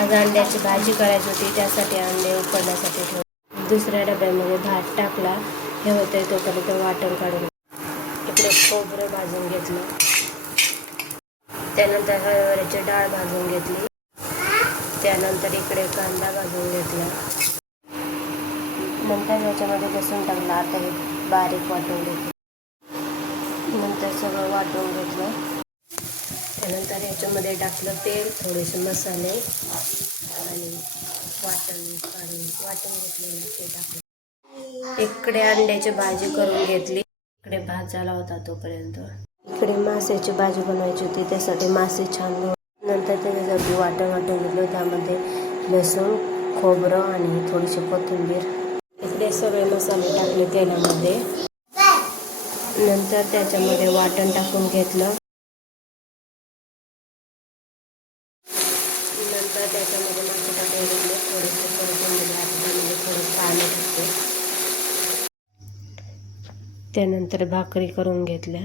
आज अंड्याची भाजी करायची होती, त्यासाठी अंडे उकडण्यासाठी ठेवले. दुसऱ्या डब्यामध्ये भात टाकला. हे होते तोपर्यंत वाटण काढून इकडे खोबरं भाजून घेतलं. त्यानंतर हरभऱ्याची डाळ भाजून घेतली. त्यानंतर इकडे कांदा भाजून घेतला. नंतर याच्यामध्ये लसूण टाकला. आता हे बारीक वाटून घेतलं. नंतर सगळं वाटून घेतलं. त्यानंतर याच्यामध्ये टाकलं तेल, थोडेसे मसाले आणि वाटून घेतलेलं ते टाकलं. इकडे अंड्याची भाजी करून घेतली. इकडे भात झाला होता तोपर्यंत इकडे माशाची भाजी बनवायची होती, त्यासाठी मासे छान नंतर त्याच्यासाठी वाटून घेतलं. त्यामध्ये लसूण, खोबरं आणि थोडीशी कोथिंबीर. इकडे सगळे मसाले टाकले तेलामध्ये. नंतर त्याच्यामध्ये वाटण टाकून घेतलं. नंतर त्याच्यामध्ये मासे टाकून घेतले. थोडेसे परतून दिले. आता त्यामध्ये थोडं पाणी टाकते. त्यानंतर भाकरी करून घेतल्या.